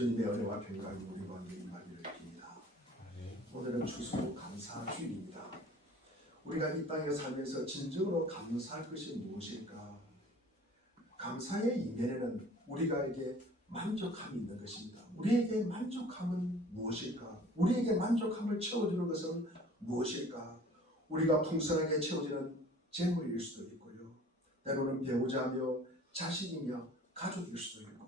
주님의 은혜와 평강이 우리 가운데 임하기를 빕니다. 오늘은 추수 감사주일입니다. 우리가 이 땅에 살면서 진정으로 감사할 것이 무엇일까? 감사의 이면에는 우리가에게 만족함이 있는 것입니다. 우리에게 만족함은 무엇일까? 우리에게 만족함을 채워주는 것은 무엇일까? 우리가 풍성하게 채워지는 재물일 수도 있고요. 때로는 배우자며 자식이며 가족일 수도 있고,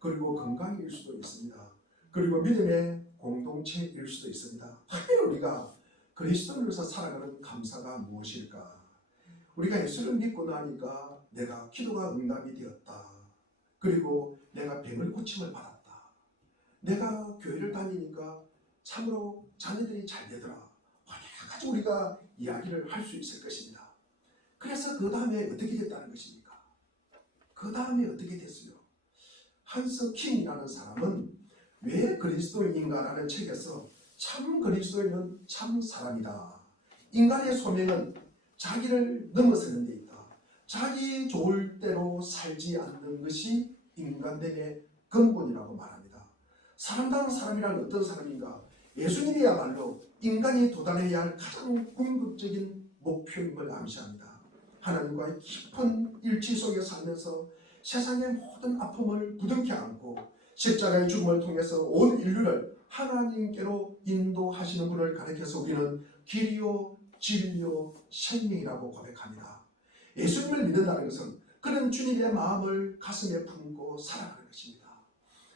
그리고 건강일 수도 있습니다. 그리고 믿음의 공동체일 수도 있습니다. 특별히 우리가 그리스도인으로서 살아가는 감사가 무엇일까? 우리가 예수를 믿고 나니까 내가 기도가 응답이 되었다. 그리고 내가 병을 고침을 받았다. 내가 교회를 다니니까 참으로 자녀들이 잘 되더라. 여러 가지 우리가 이야기를 할 수 있을 것입니다. 그래서 그 다음에 어떻게 됐다는 것입니까? 그 다음에 어떻게 됐어요? 한스 킹이라는 사람은 왜 그리스도인인가라는 책에서 참 그리스도인은 참 사람이다. 인간의 소명은 자기를 넘어서는 데 있다. 자기 좋을 대로 살지 않는 것이 인간됨의 근본이라고 말합니다. 사람다운 사람이란 어떤 사람인가? 예수님이야말로 인간이 도달해야 할 가장 궁극적인 목표임을 암시합니다. 하나님과의 깊은 일치 속에 살면서 세상의 모든 아픔을 부둥켜 안고 십자가의 죽음을 통해서 온 인류를 하나님께로 인도하시는 분을 가리켜서 우리는 길이요 진리요 생명이라고 고백합니다. 예수님을 믿는다는 것은 그런 주님의 마음을 가슴에 품고 살아가는 것입니다.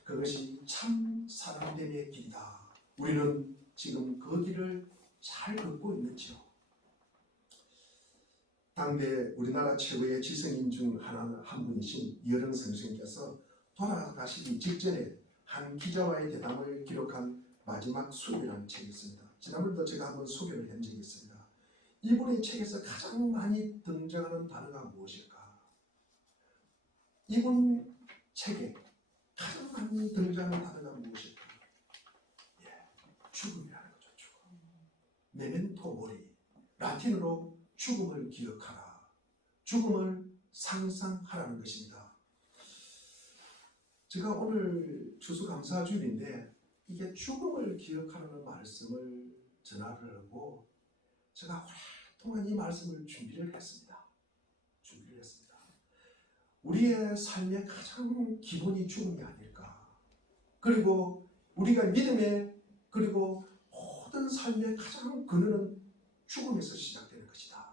그것이 참 사람됨의 길이다. 우리는 지금 그 길을 잘 걷고 있는지요? 당대 우리나라 최고의 지성인 중 한 분이신 이어령 선생님께서 돌아가시기 직전에 한 기자와의 대담을 기록한 마지막 수업이라는 책이 있습니다. 지난번에도 제가 한번 소개를 한 적이 있습니다. 이분의 책에서 가장 많이 등장하는 단어가 무엇일까? 이분 책에 가장 많이 등장하는 단어가 무엇일까? 죽음이라는 거죠. 죽음. 메멘토 모리. 라틴어로 죽음을 기억하라. 죽음을 상상하라는 것입니다. 제가 오늘 추수감사주일인데 이게 죽음을 기억하라는 말씀을 전하를 하고 제가 오랫동안 이 말씀을 준비를 했습니다. 우리의 삶의 가장 기본이 죽음이 아닐까. 그리고 우리가 믿음의 그리고 모든 삶의 가장 근원은 죽음에서 시작되는 것이다.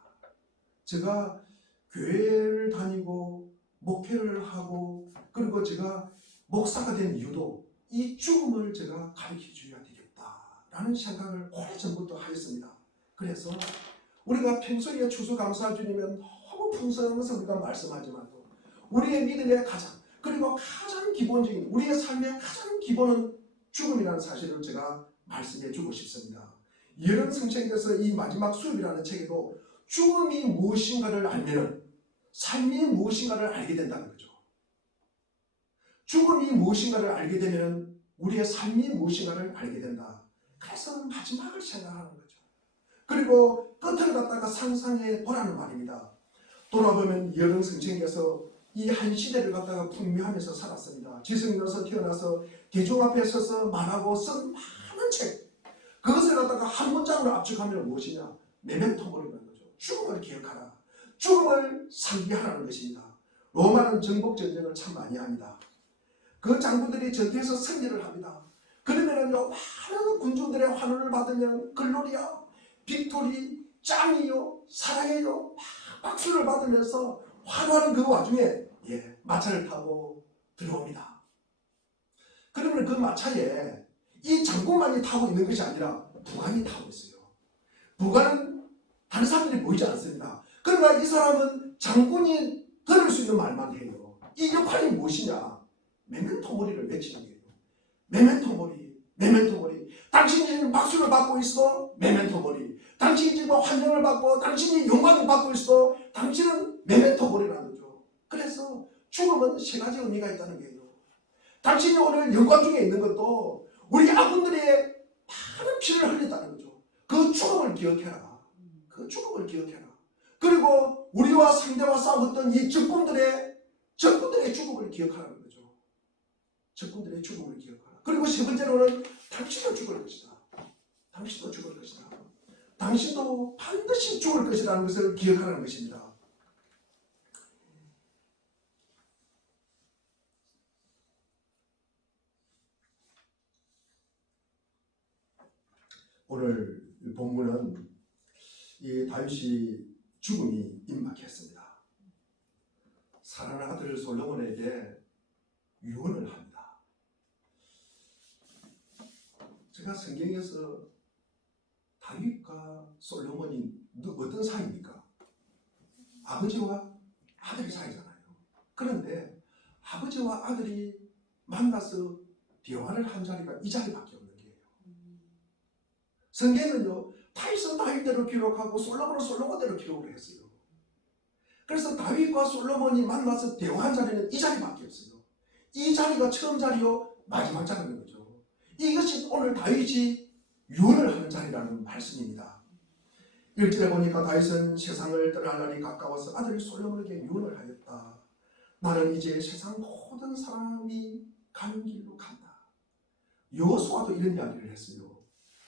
제가 교회를 다니고 목회를 하고 그리고 제가 목사가 된 이유도 이 죽음을 제가 가르쳐 줘야 되겠다라는 생각을 오래전부터 하였습니다. 그래서 우리가 평소에 추수감사주님은 너무 풍성한 것을 우리가 말씀하지만도 우리의 믿음의 가장 그리고 가장 기본적인 우리의 삶의 가장 기본은 죽음이라는 사실을 제가 말씀해 주고 싶습니다. 이어령 선생님께서 이 마지막 수업이라는 책에도 죽음이 무엇인가를 알면 삶이 무엇인가를 알게 된다는 거죠. 죽음이 무엇인가를 알게 되면 우리의 삶이 무엇인가를 알게 된다. 그래서 마지막을 생각하는 거죠. 그리고 끝을 갖다가 상상해 보라는 말입니다. 돌아보면 이어령 선생님께서 이 한 시대를 갖다가 풍미하면서 살았습니다. 지성인으로서 태어나서 대중 앞에 서서 말하고 쓴 많은 책, 그것을 갖다가 한 문장으로 압축하면 무엇이냐? 메멘토 모리라는 거죠. 죽음을 기억하라. 죽음을 상기하라는 것입니다. 로마는 정복 전쟁을 참 많이 합니다. 그 장군들이 전투에서 승리를 합니다. 그러면은요, 많은 군중들의 환호를 받으면 글로리아, 빅토리, 짱이요, 사랑해요, 막 박수를 받으면서 환호하는 그 와중에 마차를 타고 들어옵니다. 그러면 그 마차에 이 장군만이 타고 있는 것이 아니라 부관이 타고 있어요. 부관은 다른 사람들이 보이지 않습니다. 그러나 이 사람은 장군이 들을 수 있는 말만 해요. 이 역할이 무엇이냐? 메멘토 모리를 외치는 거예요. 메멘토 모리, 메멘토 모리. 당신이 지금 박수를 받고 있어? 메멘토 모리. 당신이 지금 환영을 받고 당신이 영광을 받고 있어? 당신은 메멘토 모리라는 거죠. 그래서 죽음은 세 가지 의미가 있다는 거예요. 당신이 오늘 영광 중에 있는 것도 우리 아군들의 많은 피를 흘렸다는 거죠. 그 죽음을 기억해라. 그 죽음을 기억해라. 그리고 우리와 상대와 싸웠던 이 적군들의 죽음을 기억하라는 거죠. 적군들의 죽음을 기억하라. 그리고 세 번째로는 당신도 죽을 것이다. 당신도 죽을 것이다. 당신도 반드시 죽을 것이라는 것을 기억하라는 것입니다. 오늘 본문은 이 다윗이 죽음이 임박했습니다. 사랑하는 아들 솔로몬에게 유언을 합니다. 제가 성경에서 다윗과 솔로몬이 어떤 사이입니까? 아버지와 아들의 사이잖아요. 그런데 아버지와 아들이 만나서 대화를 한 자리가 이 자리밖에 없는 거예요. 성경은요, 다윗은 다윗대로 기록하고 솔로몬은 솔로몬대로 기록을 했어요. 그래서 다윗과 솔로몬이 만나서 대화한 자리는 이 자리밖에 없어요. 이 자리가 처음 자리요, 마지막 자리인 거죠. 이것이 오늘 다윗이 유언을 하는 자리라는 말씀입니다. 1절에 보니까 다윗은 세상을 떠날 날이 가까워서 아들 솔로몬에게 유언을 하였다. 나는 이제 세상 모든 사람이 가는 길로 간다. 여호수아도 이런 이야기를 했어요.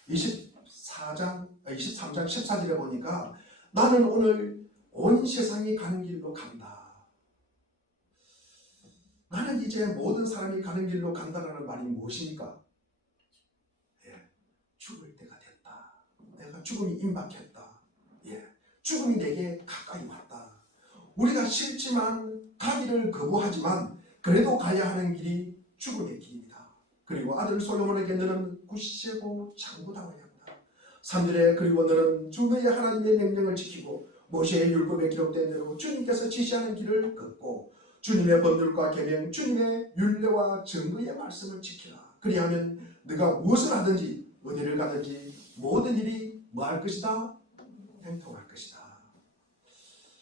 23장 14절에 보니까 나는 오늘 온 세상이 가는 길로 간다. 나는 이제 모든 사람이 가는 길로 간다라는 말이 무엇입니까? 죽을 때가 됐다. 내가 죽음이 임박했다. 죽음이 내게 가까이 왔다. 우리가 싫지만 가기를 거부하지만 그래도 가야 하는 길이 죽음의 길입니다. 그리고 아들 솔로몬에게 너는 굳세고 장구당하야 한다. 3절에 그리고 너는 주 너의 하나님의 명령을 지키고 모세의 율법에 기록된 대로 주님께서 지시하는 길을 걷고 주님의 법률과 계명 주님의 율례와 증거의 말씀을 지키라. 그리하면 네가 무엇을 하든지 어디를 가든지 모든 일이 뭐 할 것이다? 행통할 것이다.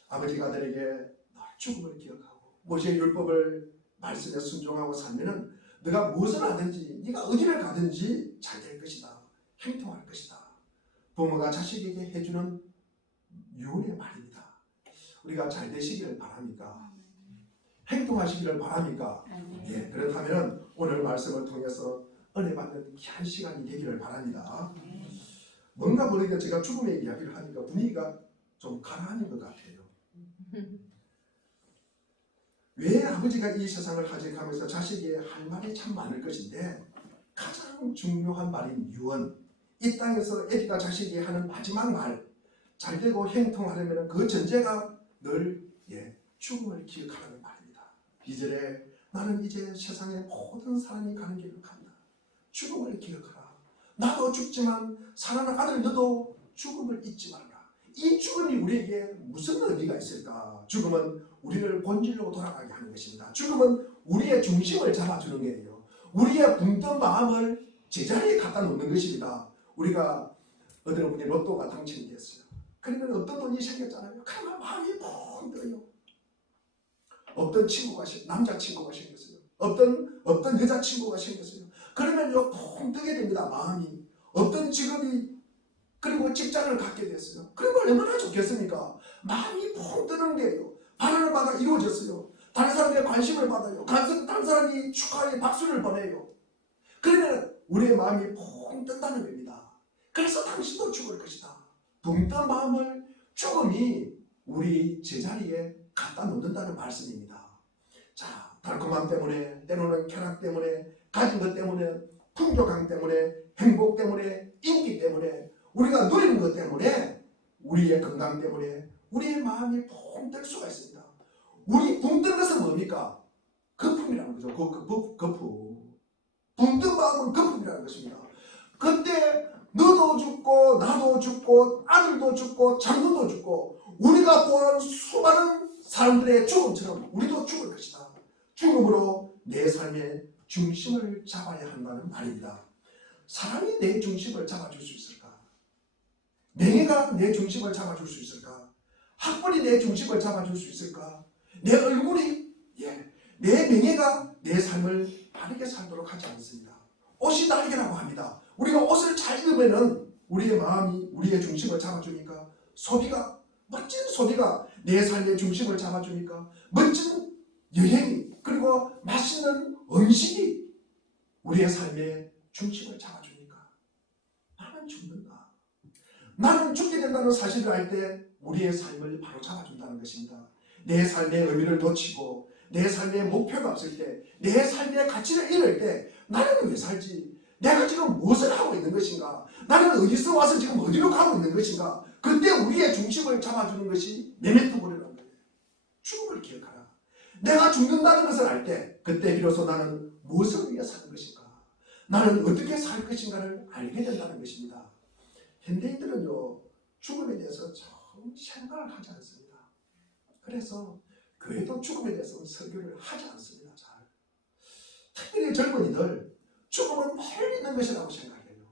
아버지가 아들에게 널 죽음을 기억하고 모세의 율법을 말씀에 순종하고 살면은 네가 무엇을 하든지 네가 어디를 가든지 잘 될 것이다. 행통할 것이다. 부모가 자식에게 해주는 유언의 말입니다. 우리가 잘 되시기를 바랍니까? 행동하시기를 바랍니까? 그렇다면 오늘 말씀을 통해서 은혜 받는 귀한 시간이 되기를 바랍니다. 뭔가 모르게 제가 죽음의 이야기를 하니까 분위기가 좀 가라앉는 것 같아요. 왜 아버지가 이 세상을 하직하면서 자식에게 할 말이 참 많을 것인데 가장 중요한 말인 유언, 이 땅에서 애기가 자식에게 하는 마지막 말, 잘되고 행통하려면 그 전제가 늘 죽음을 기억하라는 말입니다. 2절에 나는 이제 세상의 모든 사람이 가는 길을 간다. 죽음을 기억하라. 나도 죽지만 사랑하는 아들 너도 죽음을 잊지 말아라. 이 죽음이 우리에게 무슨 의미가 있을까? 죽음은 우리를 본질로 돌아가게 하는 것입니다. 죽음은 우리의 중심을 잡아주는 거예요. 우리의 붕뜬 마음을 제자리에 갖다 놓는 것입니다. 우리가 어떤 분이 로또가 당첨이 됐어요. 그러면 어떤 돈이 생겼잖아요. 그러면 마음이 펑 떠요. 어떤 친구가 남자친구가 생겼어요. 어떤 여자친구가 생겼어요. 그러면요 펑 뜨게 됩니다. 마음이. 어떤 직업이 그리고 직장을 갖게 됐어요. 그러면 얼마나 좋겠습니까? 마음이 펑 뜨는 게요. 바라는 바가 이루어졌어요. 다른 사람의 관심을 받아요. 다른 사람이 축하의 박수를 보내요. 그러면 우리의 마음이 펑 뜬다는 겁니다. 그래서 당신도 죽을 것이다. 붕뜬 마음을 죽음이 우리 제자리에 갖다 놓는다는 말씀입니다. 자, 달콤함 때문에, 때로는 쾌락 때문에, 가진 것 때문에, 풍족함 때문에, 행복 때문에, 인기 때문에, 우리가 누리는 것 때문에, 우리의 건강 때문에 우리의 마음이 붕 뜰 수가 있습니다. 우리 붕 뜬 것은 뭡니까? 거품이라는 거죠. 거품. 붕 뜬 마음은 거품이라는 것입니다. 그때 너도 죽고 나도 죽고 아들도 죽고 장군도 죽고 우리가 보아하는 수많은 사람들의 죽음처럼 우리도 죽을 것이다. 죽음으로 내 삶의 중심을 잡아야 한다는 말입니다. 사람이 내 중심을 잡아줄 수 있을까? 명예가 내 중심을 잡아줄 수 있을까? 학벌이 내 중심을 잡아줄 수 있을까? 내 얼굴이 내 명예가 내 삶을 바르게 살도록 하지 않습니다. 옷이 날개라고 합니다. 우리가 옷을 잘 입으면 우리의 마음이 우리의 중심을 잡아주니까 멋진 소비가 내 삶의 중심을 잡아주니까 멋진 여행이 그리고 맛있는 음식이 우리의 삶의 중심을 잡아주니까 나는 죽는다. 나는 죽게 된다는 사실을 알 때 우리의 삶을 바로 잡아준다는 것입니다. 내 삶의 의미를 놓치고 내 삶의 목표가 없을 때, 내 삶의 가치를 잃을 때 나는 왜 살지? 내가 지금 무엇을 하고 있는 것인가? 나는 어디서 와서 지금 어디로 가고 있는 것인가? 그때 우리의 중심을 잡아주는 것이 메멘토 모리라는 거예요. 죽음을 기억하라. 내가 죽는다는 것을 알 때 그때 비로소 나는 무엇을 위해 사는 것인가? 나는 어떻게 살 것인가를 알게 된다는 것입니다. 현대인들은요, 죽음에 대해서 좀 생각을 하지 않습니다. 그래서 교회도 죽음에 대해서 설교를 하지 않습니다. 잘. 특별히 젊은이들, 죽음은 멀리 있는 것이라고 생각해요.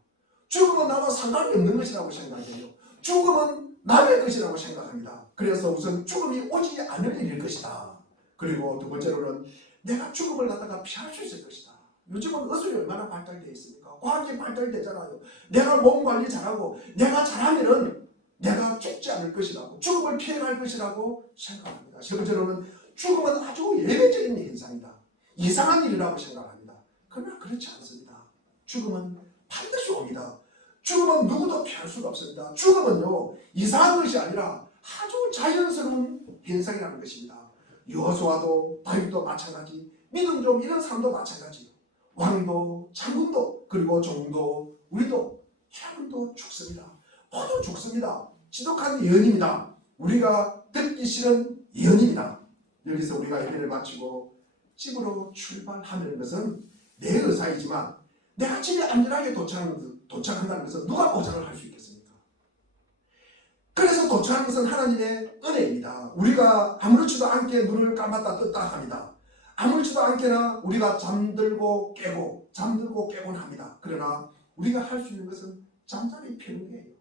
죽음은 나와 상관이 없는 것이라고 생각해요. 죽음은 남의 것이라고 생각합니다. 그래서 우선 죽음이 오지 않을 일일 것이다. 그리고 두 번째로는 내가 죽음을 갖다가 피할 수 있을 것이다. 요즘은 의술이 얼마나 발달되어 있습니까? 과학이 발달되잖아요. 내가 몸 관리 잘하고 내가 잘하면은 내가 죽지 않을 것이라고, 죽음을 피해갈 것이라고 생각합니다. 세 번째로는 죽음은 아주 예외적인 현상이다. 이상한 일이라고 생각합니다. 그러나 그렇지 않습니다. 죽음은 반드시 옵니다. 죽음은 누구도 피할 수가 없습니다. 죽음은요, 이상한 것이 아니라 아주 자연스러운 현상이라는 것입니다. 여호수아도 다윗도 마찬가지, 믿음종 이런 사람도 마찬가지예요. 왕도, 장군도, 그리고 종도, 우리도, 여러분도 죽습니다. 모두 죽습니다. 지독한 예언입니다. 우리가 듣기 싫은 예언입니다. 여기서 우리가 예배를 마치고 집으로 출발하는 것은 내 의사이지만 내가 집에 안전하게 도착한다는 것은 누가 보장을 할 수 있겠습니까? 그래서 도착하는 것은 하나님의 은혜입니다. 우리가 아무렇지도 않게 눈을 감았다 떴다 합니다. 아무렇지도 않게나 우리가 잠들고 깨곤 합니다. 그러나 우리가 할 수 있는 것은 잠자리 펴는 거예요.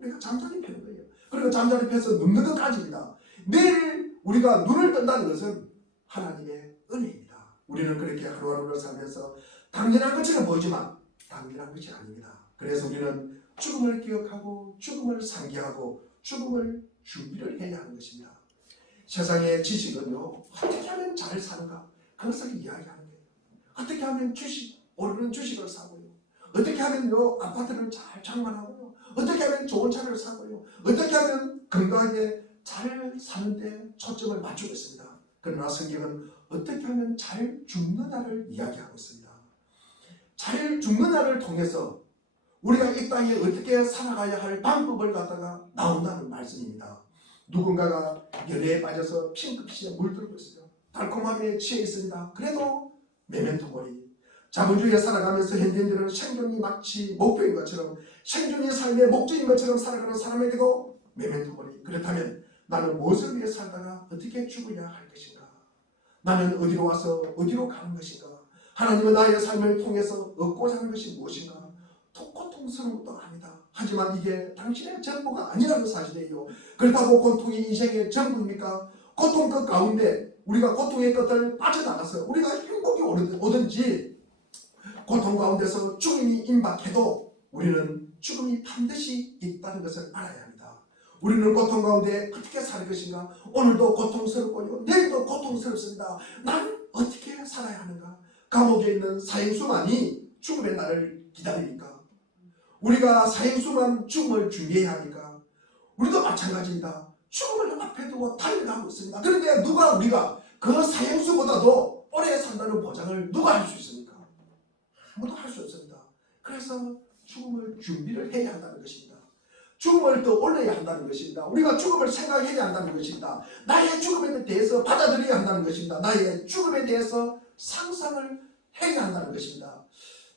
우리가 잠자리 펴는 거예요. 그리고 잠자리 펴서 눕는 것까지입니다. 내일 우리가 눈을 뜬다는 것은 하나님의 은혜입니다. 우리는 그렇게 하루하루를 살면서 당연한 것처럼 보이지만 당연한 것이 아닙니다. 그래서 우리는 죽음을 기억하고 죽음을 상기하고 죽음을 준비를 해야 하는 것입니다. 세상의 지식은요, 어떻게 하면 잘 사는가? 그것을 이야기하는 거예요. 어떻게 하면 오르는 주식을 사고요. 어떻게 하면요, 아파트를 잘 장만하고요. 어떻게 하면 좋은 차를 사고요. 어떻게 하면 건강하게 잘 사는데 초점을 맞추고 있습니다. 그러나 성경은 어떻게 하면 잘 죽느냐를 이야기하고 있습니다. 잘 죽느냐를 통해서 우리가 이 땅에 어떻게 살아가야 할 방법을 갖다가 나온다는 말씀입니다. 누군가가 연애에 빠져서 핑크빛에 물들고 있어요. 달콤함에 취해 있습니다. 그래도 메멘토 모리. 자본주의에 살아가면서 현대인들은 생존이 마치 목표인 것처럼, 생존이 삶의 목적인 것처럼 살아가는 사람에게도 메멘토 모리. 그렇다면 나는 무엇을 위해 살다가 어떻게 죽어야 할 것인가? 나는 어디로 와서 어디로 가는 것인가? 하나님은 나의 삶을 통해서 얻고자 하는 것이 무엇인가? 고통스러운 것도 합니다. 하지만 이게 당신의 전부가 아니라는 사실이에요. 그렇다고 고통이 인생의 전부입니까? 고통 끝 가운데 우리가 고통의 끝을 빠져나가서 우리가 행복이 오든지 고통 가운데서 죽음이 임박해도 우리는 죽음이 반드시 있다는 것을 알아야 합니다. 우리는 고통 가운데 어떻게 살 것인가? 오늘도 고통스럽고요, 내일도 고통스럽습니다. 나는 어떻게 살아야 하는가? 감옥에 있는 사형수만이 죽음의 날을 기다리니까 우리가 사형수만 죽음을 준비해야 하니까 우리도 마찬가지입니다. 죽음을 앞에 두고 달려가고 있습니다. 그런데 우리가 그 사형수보다도 오래 산다는 보장을 누가 할 수 있습니까? 아무도 할 수 없습니다. 그래서 죽음을 준비를 해야 한다는 것입니다. 죽음을 떠올려야 한다는 것입니다. 우리가 죽음을 생각해야 한다는 것입니다. 나의 죽음에 대해서 받아들여야 한다는 것입니다. 나의 죽음에 대해서 상상을 해야 한다는 것입니다.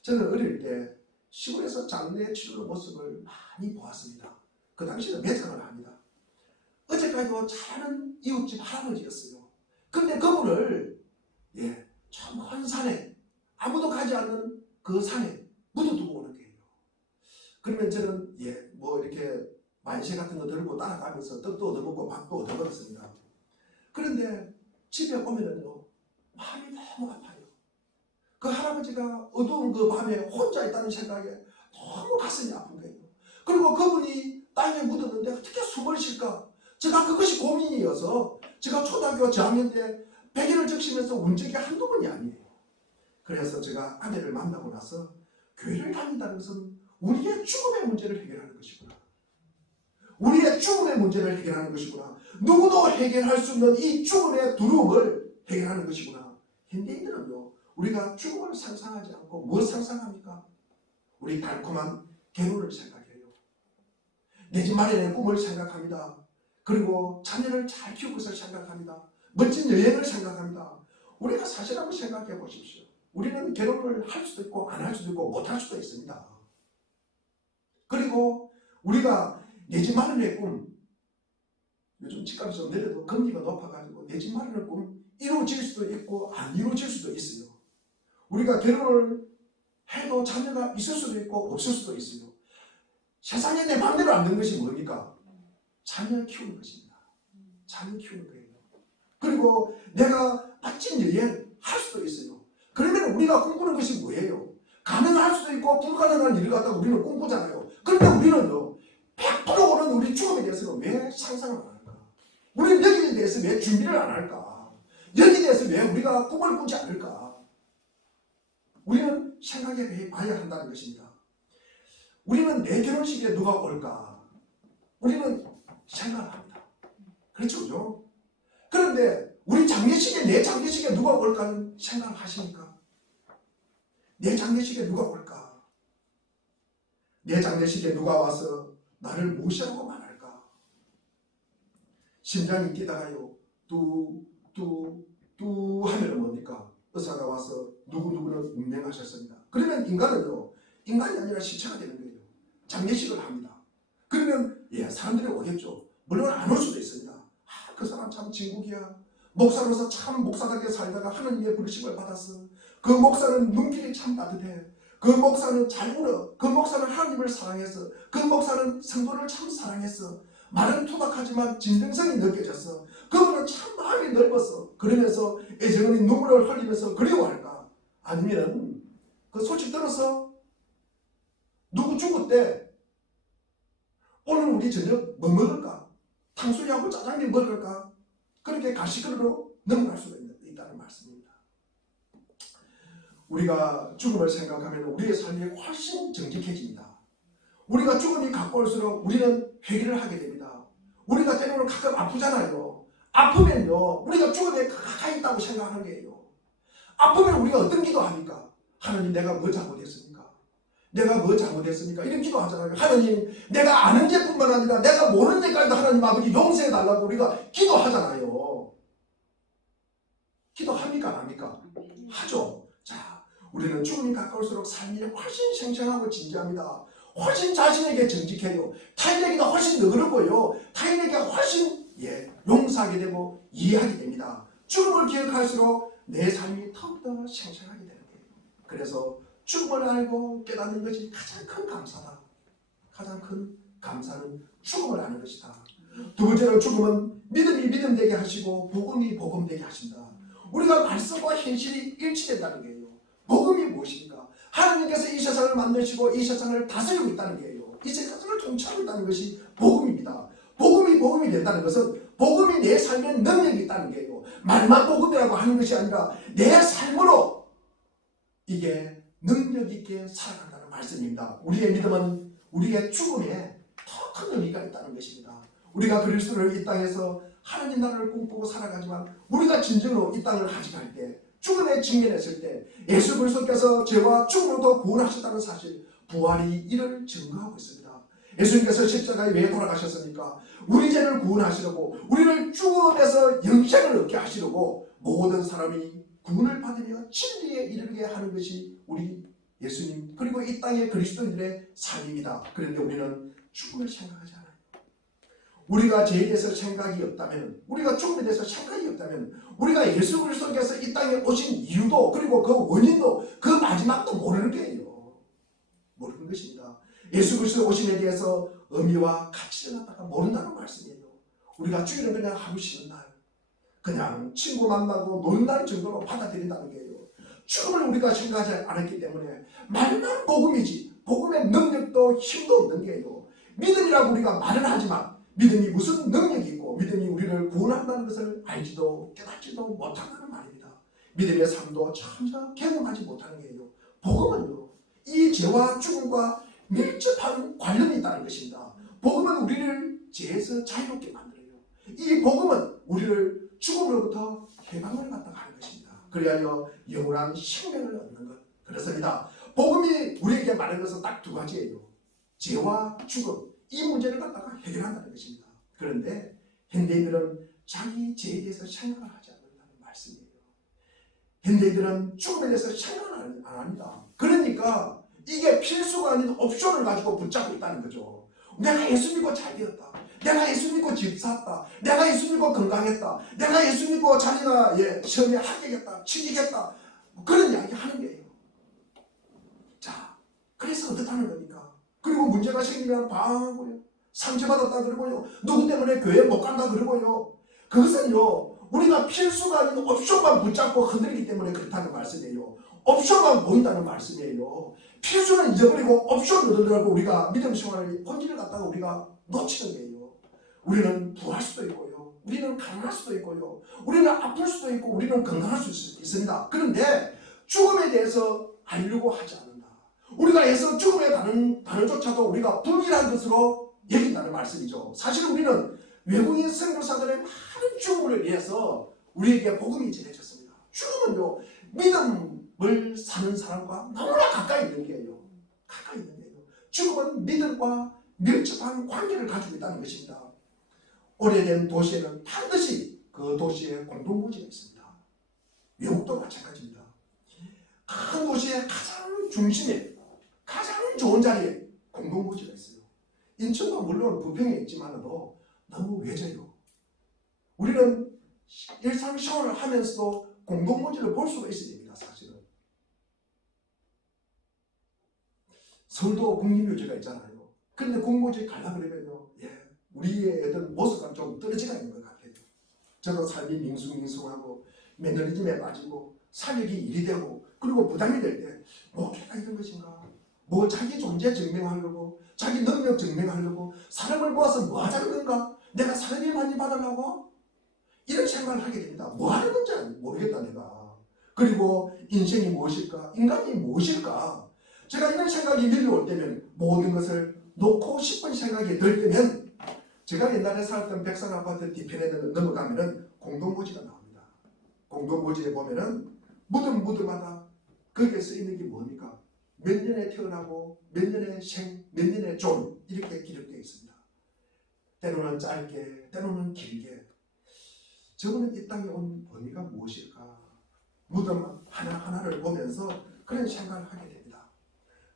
저는 어릴 때 시골에서 장례 치르는 모습을 많이 보았습니다. 그 당시에는 매장을 합니다. 어제까지도 잘하는 이웃집 할아버지였어요. 근데 그분을 저 먼 산에, 아무도 가지 않는 그 산에 묻어두고 오는 거예요. 그러면 저는 이렇게 만세 같은 거 들고 따라가면서 떡도 얻어먹고 밥도 얻어먹었습니다. 그런데 집에 오면은요, 마음이 너무 아파요. 그 할아버지가 어두운 그 밤에 혼자 있다는 생각에 너무 가슴이 아픈 거예요. 그리고 그분이 땅에 묻었는데 어떻게 숨을 쉴까? 제가 그것이 고민이어서 제가 초등학교 저학년 때 베개를 적시면서 운 적이 한두 번이 아니에요. 그래서 제가 아내를 만나고 나서 교회를 다닌다는 것은 우리의 죽음의 문제를 해결하는 것이구나. 우리의 죽음의 문제를 해결하는 것이구나. 누구도 해결할 수 없는 이 죽음의 두려움을 해결하는 것이구나. 현대인들은요, 우리가 죽음을 상상하지 않고 뭘 상상합니까? 우리 달콤한 결혼을 생각해요. 내 집 마련의 꿈을 생각합니다. 그리고 자녀를 잘 키울 것을 생각합니다. 멋진 여행을 생각합니다. 우리가 사실 한번 생각해 보십시오. 우리는 결혼을 할 수도 있고 안 할 수도 있고 못 할 수도 있습니다. 그리고 우리가 내 집 마련의 꿈, 요즘 집값이 좀 내려도 금리가 높아가지고 내 집 마련의 꿈 이루어질 수도 있고 안 이루어질 수도 있어요. 우리가 결혼을 해도 자녀가 있을 수도 있고 없을 수도 있어요. 세상에 내 마음대로 안 되는 것이 뭡니까? 자녀 키우는 것입니다. 자녀 키우는 거예요. 그리고 내가 멋진 여행 할 수도 있어요. 그러면 우리가 꿈꾸는 것이 뭐예요? 가능할 수도 있고 불가능한 일을 갖다가 우리는 꿈꾸잖아요. 그런데 우리는요, 100%는 우리 죽음에 대해서는 왜 상상을 안 할까? 우리는 여기에 대해서 왜 준비를 안 할까? 여기에 대해서 왜 우리가 꿈을 꾸지 않을까? 우리는 생각해 봐야 한다는 것입니다. 우리는 내 결혼식에 누가 올까? 우리는 생각을 합니다. 그렇죠? 그런데 우리 장례식에, 내 장례식에 누가 올까는 생각을 하십니까? 내 장례식에 누가 올까? 내 장례식에 누가 와서 나를 무시하고 말할까? 심장이 뛰다가요, 뚜 하면 뭡니까? 의사가 와서 누구누구는 운명하셨습니다. 그러면 인간은요, 인간이 아니라 시체가 되는 거예요. 장례식을 합니다. 그러면 사람들이 오겠죠. 물론 안 올 수도 있습니다. 그 사람 참 진국이야. 목사로서 참 목사답게 살다가 하나님의 부르심을 받았어. 그 목사는 눈길이 참 따뜻해. 그 목사는 잘 울어. 그 목사는 하나님을 사랑했어. 그 목사는 성도를 참 사랑했어. 말은 투박하지만 진정성이 느껴졌어. 그분은 참 마음이 넓었어. 그러면서 애정이 눈물을 흘리면서 그리워할까? 아니면 그 소식 들어서 누구 죽었대? 오늘 우리 저녁 뭐 먹을까? 탕수육하고 짜장면 먹을까? 그렇게 가시거리로 넘어갈 수가 있다는 말씀입니다. 우리가 죽음을 생각하면 우리의 삶이 훨씬 정직해집니다. 우리가 죽음이 가까울수록 우리는 회개를 하게 됩니다. 우리가 때로는 가끔 아프잖아요. 아프면요, 우리가 죽음에 가까이 있다고 생각하는 거예요. 아프면 우리가 어떤 기도합니까? 하나님, 내가 뭐 잘못했습니까? 내가 뭐 잘못했습니까? 이런 기도하잖아요. 하나님, 내가 아는 데뿐만 아니라 내가 모르는 데까지도 하나님 아버지 용서해달라고 우리가 기도하잖아요. 기도합니까? 안 합니까? 하죠. 자, 우리는 죽음이 가까울수록 삶이 훨씬 생생하고 진지합니다. 훨씬 자신에게 정직해요. 타인에게도 훨씬 너그럽고요. 타인에게 훨씬 용서하게 되고 이해하게 됩니다. 죽음을 기억할수록 내 삶이 더욱더 생생하게 되는 거예요. 그래서 죽음을 알고 깨닫는 것이 가장 큰 감사다. 가장 큰 감사는 죽음을 아는 것이다. 두 번째로 죽음은 믿음이 믿음되게 하시고 복음이 복음되게 하신다. 우리가 말씀과 현실이 일치된다는 거예요. 복음이 무엇입니까? 하나님께서 이 세상을 만드시고 이 세상을 다스리고 있다는 거예요. 이 세상을 통치하고 있다는 것이 복음입니다. 복음이 된다는 것은 복음이 내 삶에 능력이 있다는 거예요. 말만 복음이라고 하는 것이 아니라 내 삶으로 이게 능력 있게 살아간다는 말씀입니다. 우리의 믿음은 우리의 죽음에 더 큰 의미가 있다는 것입니다. 우리가 그리스도를 이 땅에서 하나님 나라를 꿈꾸고 살아가지만 우리가 진정으로 이 땅을 가져갈 때, 죽음에 직면했을 때 예수 그리스도께서 죄와 죽음으로부터 구원하셨다는 사실, 부활이 이를 증거하고 있습니다. 예수님께서 십자가에 왜 돌아가셨습니까? 우리 죄를 구원하시려고, 우리를 죽음에서 영생을 얻게 하시려고 모든 사람이 구원을 받으며 진리에 이르게 하는 것이 우리 예수님 그리고 이 땅의 그리스도인들의 삶입니다. 그런데 우리는 죽음을 생각하지 않아요. 우리가 죄에 대해서 생각이 없다면, 우리가 죽음에 대해서 생각이 없다면, 우리가 예수 그리스도께서 이 땅에 오신 이유도 그리고 그 원인도 그 마지막도 모르는 거예요. 모르는 것입니다. 예수 그리스도 오심에 대해서 의미와 가치를 갖다가 모른다는 말씀이에요. 우리가 주일은 그냥 하루 쉬는 날, 그냥 친구 만나고 노는 날 정도로 받아들인다는 거예요. 죽음을 우리가 생각하지 않았기 때문에 말만 복음이지 복음의 능력도 힘도 없는 거예요. 믿음이라고 우리가 말은 하지만 믿음이 무슨 능력이 있고 믿음이 우리를 구원한다는 것을 알지도 깨닫지도 못한다는 말입니다. 믿음의 삶도 전혀 경험하지 못하는 거예요. 복음은요, 이 죄와 죽음과 밀접한 관련이 있다는 것입니다. 복음은 우리를 죄에서 자유롭게 만들어요. 이 복음은 우리를 죽음으로부터 해방을 갖다가 하는 것입니다. 그리하여 영원한 생명을 얻는 것. 그렇습니다. 복음이 우리에게 말하는 것은 딱 두 가지예요. 죄와 죽음, 이 문제를 갖다가 해결한다는 것입니다. 그런데 현대인들은 자기 죄에 대해서 생각을 하지 않는다는 말씀이에요. 현대인들은 죽음에 대해서 생각을 안 합니다. 그러니까 이게 필수가 아닌 옵션을 가지고 붙잡고 있다는 거죠. 내가 예수 믿고 잘 되었다. 내가 예수 믿고 집 샀다. 내가 예수 믿고 건강했다. 내가 예수 믿고 자기가 시험에 합격했다. 취직했다. 그런 이야기 하는 거예요. 자, 그래서 어떻다는 겁니까? 그리고 문제가 생기면 방황하고요. 상처받았다 그러고요. 누구 때문에 교회 못 간다 그러고요. 그것은요, 우리가 필수가 아닌 옵션만 붙잡고 흔들리기 때문에 그렇다는 말씀이에요. 옵션만 보인다는 말씀이에요. 필수는 잊어버리고 옵션을 얻으려고 우리가 믿음 생활의 본질을 갖다가 우리가 놓치는 거예요. 우리는 부할 수도 있고요. 우리는 가난할 수도 있고요. 우리는 아플 수도 있고 우리는 건강할 수 있습니다. 그런데 죽음에 대해서 알려고 하지 않는다. 우리가 해서 죽음에 단어조차도 우리가 불길한 것으로 여긴다는 말씀이죠. 사실 우리는 외국인 선교사들의 많은 죽음을 위해서 우리에게 복음이 전해졌습니다. 죽음은요, 믿음을 사는 사람과 너무나 가까이 있는 게예요. 가까이 있는 게예요. 죽음은 믿음과 밀접한 관계를 가지고 있다는 것입니다. 오래된 도시에는 반드시 그 도시에 공동묘지가 있습니다. 외국도 마찬가지입니다. 큰 도시의 가장 중심에, 가장 좋은 자리에 공동묘지가 있어요. 인천도 물론 부평에 있지만도 너무 외져요. 우리는 일상생활을 하면서도 공동묘지를 볼 수가 있어야 됩니다. 사실은 서울도 국립묘지가 있잖아요. 그런데 국립묘지 가려고 그러면요, 우리의 어떤 모습과 좀 떨어지가 있는 것 같아요. 저도 삶이 밍숭밍숭하고 매너리즘에 빠지고 사역이 일이 되고 그리고 부담이 될 때 목회가 이런 것인가? 뭐 자기 존재 증명하려고, 자기 능력 증명하려고 사람을 모아서 뭐 하자는 건가? 내가 사람이 많이 받으려고? 이런 생각을 하게 됩니다. 뭐 하는 건지 모르겠다 내가. 그리고 인생이 무엇일까? 인간이 무엇일까? 제가 이런 생각이 밀려올 때면 모든 것을 놓고 싶은 생각이 들 때면 제가 옛날에 살았던 백산 아파트 뒤편에 넘어가면은 공동묘지가 나옵니다. 공동묘지에 보면은 무덤마다 거기에 써 있는 게 뭡니까? 몇 년에 태어나고 몇 년에 몇 년에 존 이렇게 기록되어 있습니다. 때로는 짧게, 때로는 길게. 저분은 이 땅에 온 범위가 무엇일까? 무덤 하나하나를 보면서 그런 생각을 하게 됩니다.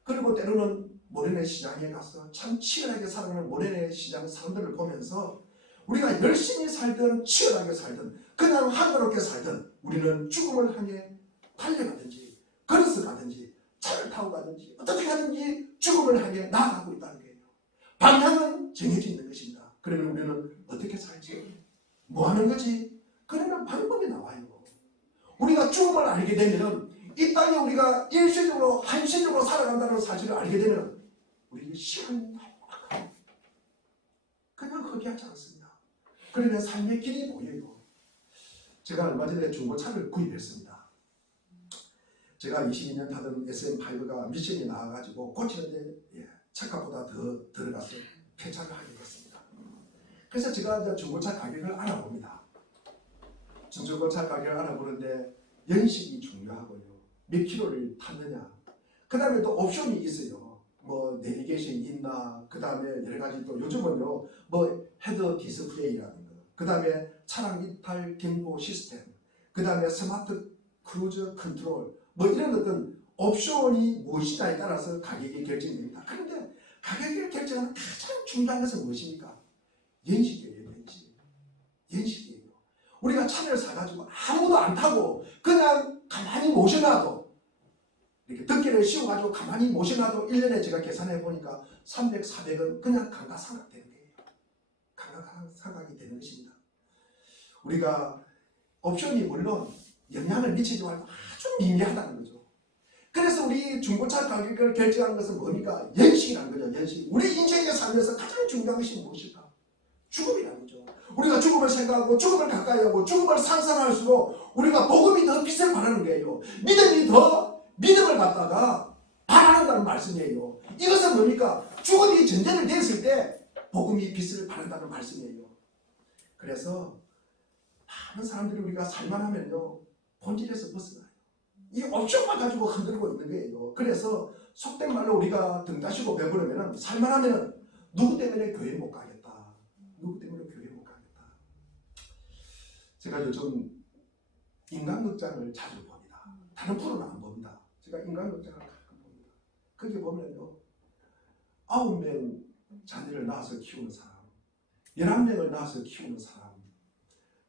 그리고 때로는 모래내 시장에 가서 참 치열하게 살아가는 모래내 시장 사람들을 보면서 우리가 열심히 살든 치열하게 살든 그냥 한가롭게 살든 우리는 죽음을 향해 달려가든지 걸어서 가든지 차를 타고 가든지 어떻게 하든지 죽음을 향해 나아가고 있다는 거예요. 방향은 정해져 있는 것입니다. 그러면 우리는 어떻게 살지? 뭐 하는 거지? 그러면 방법이 나와요. 우리가 죽음을 알게 되면 이 땅에 우리가 일시적으로 한시적으로 살아간다는 사실을 알게 되면 우리의 시간이 그냥 허비하지 않습니다. 그러면 삶의 길이 보여요. 제가 얼마 전에 중고차를 구입했습니다. 제가 22년 타던 SM5가 미션이 나와가지고 고치는데 차값보다 더 들어가서 폐차를 하게 됐습니다. 그래서 제가 이제 중고차 가격을 알아봅니다. 중고차 가격을 알아보는데 연식이 중요하고요. 몇 킬로를 탔느냐. 그 다음에 또 옵션이 있어요. 뭐 내비게이션이 있나. 그 다음에 여러 가지 또 요즘은요. 뭐 헤드 디스플레이라든가. 그 다음에 차량 이탈 경보 시스템. 그 다음에 스마트 크루즈 컨트롤. 뭐 이런 어떤 옵션이 무엇이냐에 따라서 가격이 결정됩니다. 그런데 가격을 결정하는 가장 중요한 것은 무엇입니까? 연식이에요. 연식이에요. 우리가 차를 사가지고 아무도 안 타고 그냥 가만히 모셔놔도 이렇게 덮개를 씌워가지고 가만히 모셔놔도 1년에 제가 계산해 보니까 300, 400은 그냥 감가상각 되는 거예요. 감가상각이 되는 것입니다. 우리가 옵션이 물론 영향을 미치지 말고 아주 미미하다는 거죠. 그래서 우리 중고차 가격을 결정하는 것은 뭡니까? 연식이라는 거죠. 연식. 우리 인생에 살면서 가장 중요한 것이 무엇일까? 죽음이라는 거죠. 우리가 죽음을 생각하고 죽음을 가까이 하고 죽음을 상상할수록 우리가 복음이 더 빛을 발하는 거예요. 믿음이 더 믿음을 갖다가 발하는다는 말씀이에요. 이것은 뭡니까? 죽음이 전제를 됐을 때 복음이 빛을 발한다는 말씀이에요. 그래서 많은 사람들이 우리가 살만하면요 본질에서 벗어나요. 이 옵션만 가지고 흔들고 있는 거예요. 그래서 속된 말로 우리가 등 따시고 배부르면 살만하면 누구 때문에 교회 못 가겠다. 누구 때문에 교회 못 가겠다. 제가 요즘 인간극장을 자주 봅니다. 다른 프로는 안 봅니다. 제가 인간극장을 가끔 봅니다. 거기 보면요 9명 자녀를 낳아서 키우는 사람, 11명을 낳아서 키우는 사람,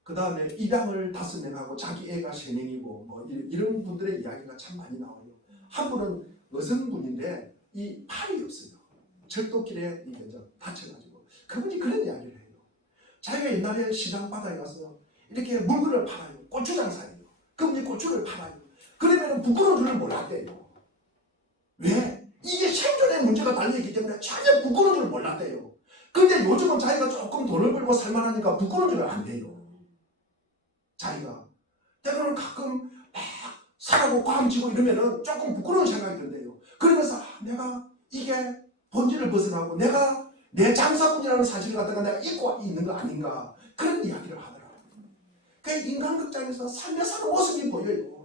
그 다음에 입양을 5명하고 자기 애가 3명이고 뭐 이런 분들의 이야기가 참 많이 나와요. 한 분은 여성분인데 이 팔이 없어요. 철도길에 이게 다쳐가지고 그분이 그런 이야기를 해요. 자기가 옛날에 시장 바닥에 가서 이렇게 물건을 팔아요. 고추 장사예요. 그분이 고추를 팔아요. 그러면 부끄러운 줄을 몰랐대요. 왜? 이게 생존의 문제가 달려있기 때문에 전혀 부끄러운 줄을 몰랐대요. 근데 요즘은 자기가 조금 돈을 벌고 살만하니까 부끄러운 줄을 안 돼요. 자기가 때로는 가끔 막 사라고 꽝치고 이러면은 조금 부끄러운 생각이 든대요. 그러면서 내가 이게 본질을 벗어나고 내가 내 장사꾼이라는 사실을 갖다가 내가 잊고 있는 거 아닌가 그런 이야기를 하더라고요. 그 인간극장에서 삶의 사는 모습이 보여요.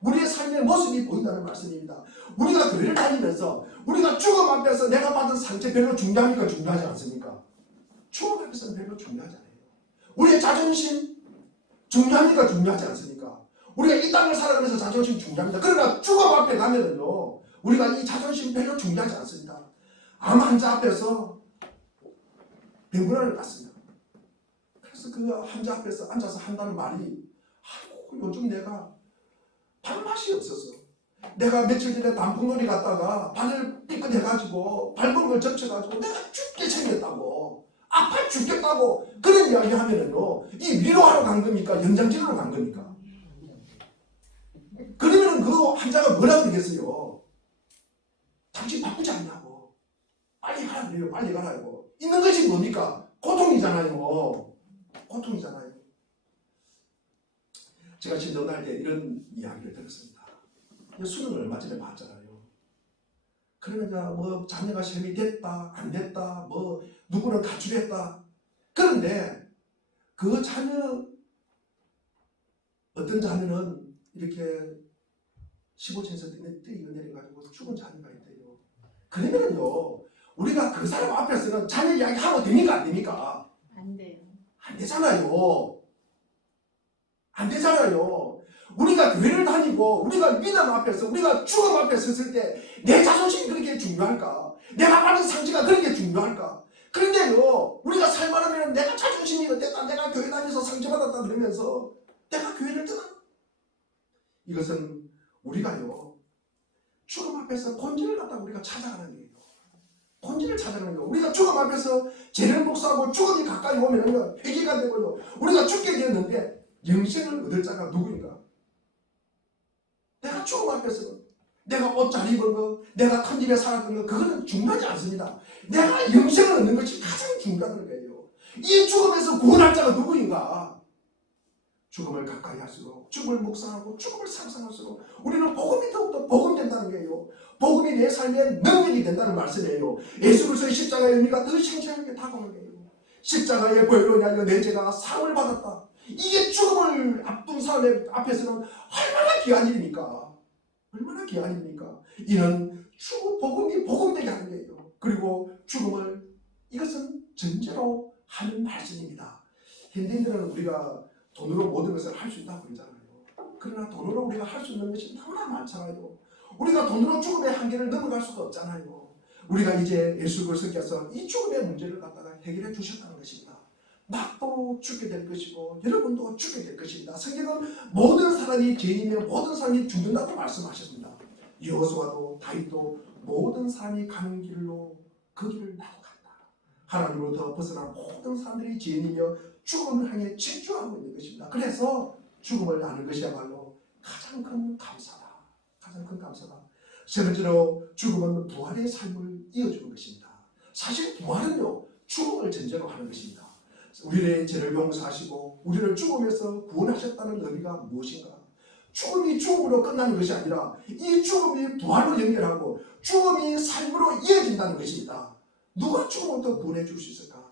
우리의 삶의 모습이 보인다는 말씀입니다. 우리가 교회를 다니면서 우리가 죽음 앞에서 내가 받은 상처 별로 중요합니까? 중요하지 않습니까? 죽음 앞에서는 별로 중요하지 않아요. 우리의 자존심 중요합니까? 중요하지 않습니까? 우리가 이 땅을 살아가면서 자존심 중요합니다. 그러나 죽음 앞에 가면은요 우리가 이 자존심 별로 중요하지 않습니다. 암 환자 앞에서 병문안을 갔습니다. 그래서 그 환자 앞에서 앉아서 한다는 말이 아이고 요즘 내가 밥맛이 없어서 내가 며칠 전에 단풍놀이 갔다가 발을 삐끗해가지고 발목을 접쳐가지고 내가 죽게 생겼다고 아파 죽겠다고 그런 이야기 하면은요 이 위로하러 간 겁니까? 연장질로 간 겁니까? 그러면은 그 환자가 뭐라 그러겠어요? 당신 바쁘지 않냐고 빨리 가라 그래요. 빨리 가라고. 있는 것이 뭡니까? 고통이잖아요. 고통이잖아요. 제가 진도날 때 이런 이야기를 들었습니다. 수능을 얼마 전에 봤잖아요. 그러면 뭐 자녀가 시험이 됐다 안 됐다 뭐 누구는 가출했다. 그런데 그 자녀 어떤 자녀는 이렇게 15cm 뛰어내려가지고 죽은 자녀가 있대요. 그러면요 우리가 그 사람 앞에서는 자녀 이야기 하면 됩니까 안 됩니까? 안 돼요. 안 되잖아요. 안 되잖아요. 우리가 교회를 다니고 우리가 믿음 앞에서 우리가 죽음 앞에 섰을 때 내 자존심이 그렇게 중요할까? 내가 받은 상처가 그렇게 중요할까? 그런데요 우리가 살만하면 내가 자존심이 어땠다 내가 교회 다니면서 상처받았다 그러면서 내가 교회를 떠나 이것은 우리가요 죽음 앞에서 본질을 갖다가 우리가 찾아가는 거예요. 본질을 찾아가는 거예요. 우리가 죽음 앞에서 죄를 복수하고 죽음이 가까이 오면 회개가 되고요 우리가 죽게 되었는데 영생을 얻을 자가 누구인가? 내가 죽음 앞에서 내가 옷 잘 입은 거, 내가 큰 집에 살았던 거 그거는 중요하지 않습니다. 내가 영생을 얻는 것이 가장 중요한 거예요. 이 죽음에서 구원할 자가 누구인가? 죽음을 가까이 할수록 죽음을 묵상하고 죽음을 상상할수록 우리는 복음이 더욱더 복음된다는 거예요. 복음이 내 삶의 능력이 된다는 말씀이에요. 예수 그리스도의 십자가의 의미가 더 생생하게 다가오는 거예요. 십자가의 보혈로 인하여 내 죄가 사함을 받았다. 이게 죽음을 앞둔 사람 앞에서는 얼마나 귀한 일입니까? 얼마나 귀한 일입니까? 이는 복음이 복음되게 하는 거예요. 그리고 죽음을 이것은 전제로 하는 말씀입니다. 현대인들은 우리가 돈으로 모든 것을 할 수 있다고 그러잖아요. 그러나 돈으로 우리가 할 수 있는 것이 너무나 많잖아요. 우리가 돈으로 죽음의 한계를 넘어갈 수가 없잖아요. 우리가 이제 예수 그리스도께서 이 죽음의 문제를 갖다가 해결해 주셨다는 것입니다. 나도 죽게 될 것이고 여러분도 죽게 될 것입니다. 성경은 모든 사람이 죄인이며 모든 사람이 죽는다고 말씀하셨습니다. 여호수아도 다윗도 모든 사람이 가는 길로 그 길을 나도 간다. 하나님으로부터 벗어난 모든 사람들이 죄인이며 죽음을 향해 집중하고 있는 것입니다. 그래서 죽음을 아는 것이야말로 가장 큰 감사다. 가장 큰 감사다. 세 번째로 죽음은 부활의 삶을 이어주는 것입니다. 사실 부활은요 죽음을 전제로 하는 것입니다. 우리의 죄를 용서하시고 우리를 죽음에서 구원하셨다는 의미가 무엇인가? 죽음이 죽음으로 끝나는 것이 아니라 이 죽음이 부활로 연결하고 죽음이 삶으로 이어진다는 것입니다. 누가 죽음부터 구원해 줄 수 있을까?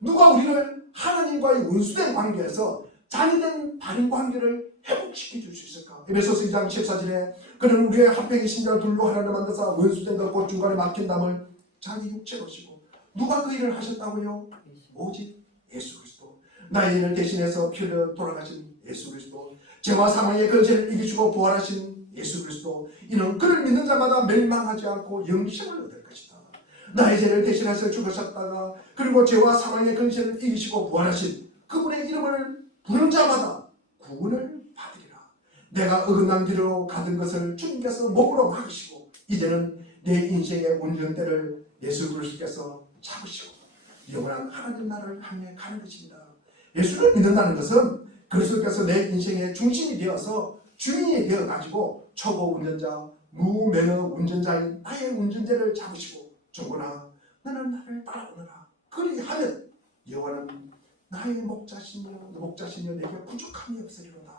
누가 우리를 하나님과의 원수된 관계에서 잔인된 발인 관계를 회복시켜 줄 수 있을까? 에베소서 2장 14절에 그는 우리의 합병의 심장을 둘로 하나를 만드사 원수된 것과 중간에 막힌 담을 자기 육체로 시고 누가 그 일을 하셨다고요? 오직 예수 그리스도. 나의 일을 대신해서 피를 돌아가신 예수 그리스도, 죄와 사망의 근세를 이기시고 부활하신 예수 그리스도, 이는 그를 믿는 자마다 멸망하지 않고 영생을 얻을 것이다. 나의 죄를 대신해서 죽으셨다가 그리고 죄와 사망의 근세를 이기시고 부활하신 그분의 이름을 부른 자마다 구원을 받으리라. 내가 어긋난 길로 가던 것을 주님께서 몸으로 막으시고 이제는 내 인생의 운전대를 예수 그리스도께서 잡으시고 영원한 하나님 나라를 향해 가는 것입니다. 예수를 믿는다는 것은 그리스도께서 내 인생의 중심이 되어서 주인이 되어가지고 초보 운전자, 무면허 운전자인 나의 운전대를 잡으시고 종구나 너는 나를 따라오너라. 그리하면 여호와는 나의 목자시며 내게 부족함이 없으리로다.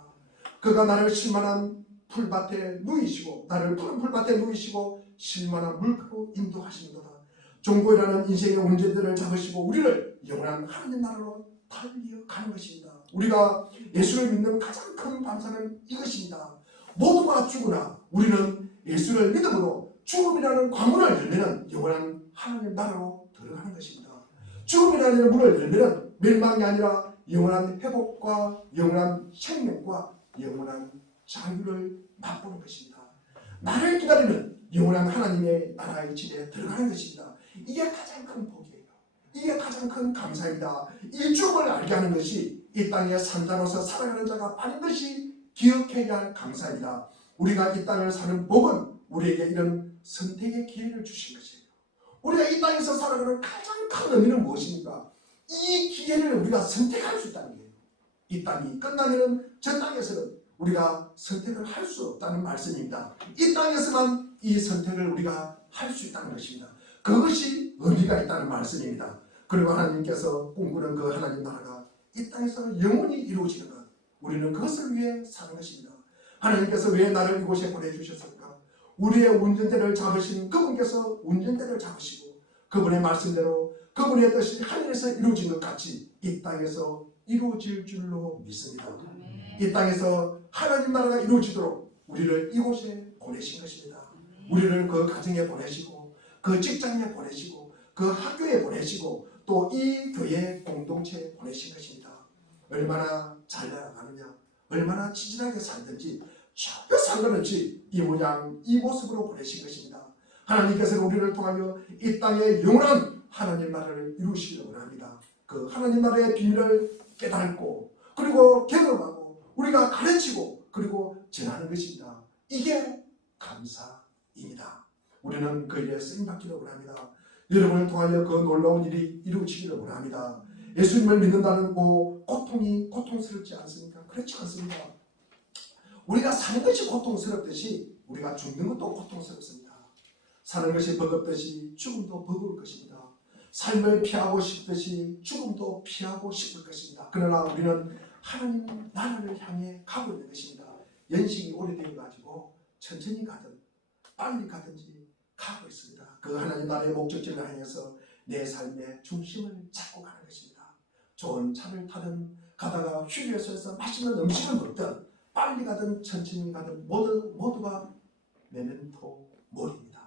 그가 나를 실만한 풀밭에 누이시고 나를 푸른 풀밭에 누이시고 실만한 물가로 인도하시는도다. 종고이라는 인생의 운전대를 잡으시고 우리를 영원한 하나님 나라로 달려가는 것입니다. 우리가 예수를 믿는 가장 큰 감사는 이것입니다. 모두가 죽으나 우리는 예수를 믿음으로 죽음이라는 관문을 열면 영원한 하나님 나라로 들어가는 것입니다. 죽음이라는 문을 열면 멸망이 아니라 영원한 회복과 영원한 생명과 영원한 자유를 맛보는 것입니다. 나를 기다리는 영원한 하나님의 나라의 집에 들어가는 것입니다. 이게 가장 큰 복이에요. 이게 가장 큰 감사입니다. 이 죽음을 알게 하는 것이 이 땅에 산자로서 살아가는 자가 반드시 기억해야 할 감사입니다. 우리가 이 땅을 사는 복은 우리에게 이런 선택의 기회를 주신 것이에요. 우리가 이 땅에서 살아가는 가장 큰 의미는 무엇입니까? 이 기회를 우리가 선택할 수 있다는 거예요. 이 땅이 끝나면 저 땅에서는 우리가 선택을 할 수 없다는 말씀입니다. 이 땅에서만 이 선택을 우리가 할 수 있다는 것입니다. 그것이 의미가 있다는 말씀입니다. 그리고 하나님께서 꿈꾸는 그 하나님 나라가 이 땅에서 영원히 이루어지는 것, 우리는 그것을 위해 사는 것입니다. 하나님께서 왜 나를 이곳에 보내주셨을까? 우리의 운전대를 잡으신 그분께서 운전대를 잡으시고 그분의 말씀대로 그분의 뜻이 하늘에서 이루어진 것 같이 이 땅에서 이루어질 줄로 믿습니다. 이 땅에서 하나님 나라가 이루어지도록 우리를 이곳에 보내신 것입니다. 우리를 그 가정에 보내시고 그 직장에 보내시고 그 학교에 보내시고 또 이 교회 공동체에 보내신 것입니다. 얼마나 잘 나가느냐, 얼마나 치질하게 살든지 전혀 상관없이 이 모양 이 모습으로 보내신 것입니다. 하나님께서는 우리를 통하여 이 땅에 영원한 하나님 나라를 이루시기를 원합니다. 그 하나님 나라의 비밀을 깨닫고 그리고 경험하고 우리가 가르치고 그리고 전하는 것입니다. 이게 감사입니다. 우리는 그 일에 쓰임받기를 원합니다. 여러분을 통하여 그 놀라운 일이 이루어지기를 원합니다. 예수님을 믿는다는 고통이 고통스럽지 않습니까? 그렇지 않습니다. 우리가 사는 것이 고통스럽듯이 우리가 죽는 것도 고통스럽습니다. 사는 것이 버겁듯이 죽음도 버거울 것입니다. 삶을 피하고 싶듯이 죽음도 피하고 싶을 것입니다. 그러나 우리는 하나님 나라를 향해 가고 있는 것입니다. 연식이 오래되어 가지고 천천히 가든 빨리 가든지 가고 있습니다. 그 하나님 나라의 목적지를 향해서 내 삶의 중심을 잡고 가는 것입니다. 좋은 차를 타든 가다가 휴게소에서 맛있는 음식을 먹든 빨리 가든 천천히 가든 모두가 메멘토 모리입니다.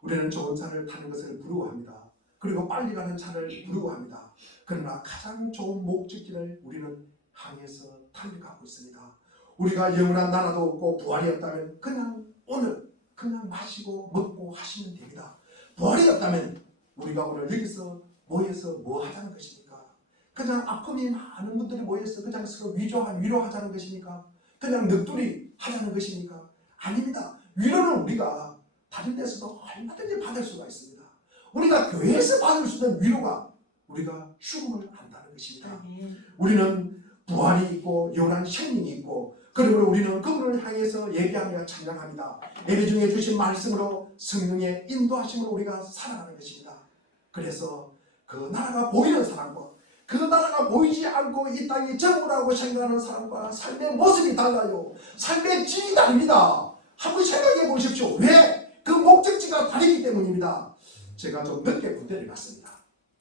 우리는 좋은 차를 타는 것을 부러워합니다. 그리고 빨리 가는 차를 부러워합니다. 그러나 가장 좋은 목적지를 우리는 향해서 달려가고 있습니다. 우리가 영원한 나라도 없고 부활이 없다면 그냥 오늘 그냥 마시고 먹고 하시면 됩니다. 부활이 없다면 우리가 오늘 여기서 모여서 뭐 하자는 것입니까? 그냥 아픔이 많은 분들이 모여서 그냥 서로 위로하자는 것입니까? 그냥 넋두리 하자는 것입니까? 아닙니다. 위로는 우리가 다른 데서도 얼마든지 받을 수가 있습니다. 우리가 교회에서 받을 수 있는 위로가 우리가 죽음을 안다는 것입니다. 우리는 부활이 있고 영원한 생명이 있고 그러므로 우리는 그분을 향해서 얘기하며 찬양합니다. 예배 중에 주신 말씀으로 성령의 인도하심으로 우리가 살아가는 것입니다. 그래서 그 나라가 보이는 사람과 그 나라가 보이지 않고 이 땅이 전부라고 생각하는 사람과 삶의 모습이 달라요. 삶의 질이 다릅니다. 한번 생각해 보십시오. 왜? 그 목적지가 다르기 때문입니다. 제가 좀 늦게 군대를 갔습니다.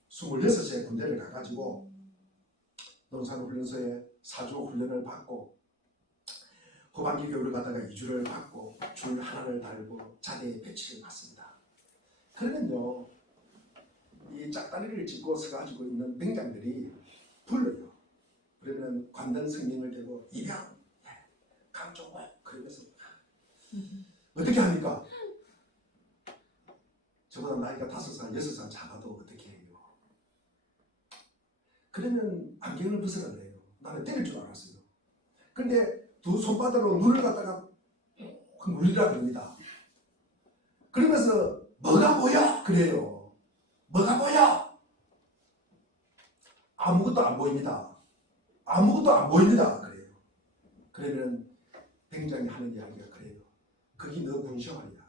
26세 군대를 가가지고 농산훈련소에 4주 훈련을 받고 후반기 교육을 갖다가 2주를 받고 줄 하나를 달고 자대에 배치를 받습니다. 그러면요, 이 짝다리를 짚고 서가지고 있는 병장들이 불러요. 그러면 관단 성명을 대고 이병, 강종호 그러면서 어떻게 합니까? 저보다 나이가 5살, 6살 작아도 어떻게 해요? 그러면 안경을 벗으라 그래요. 나는 때릴 줄 알았어요. 근데 두 손바닥으로 눈을 갖다가 누리라 그럽니다. 그러면서 뭐가 보여? 그래요. 뭐가 보여? 아무것도 안 보입니다. 아무것도 안 보입니다. 그래요. 그러면 병장이 하는 이야기가 그래요. 거기 너 군생활이야.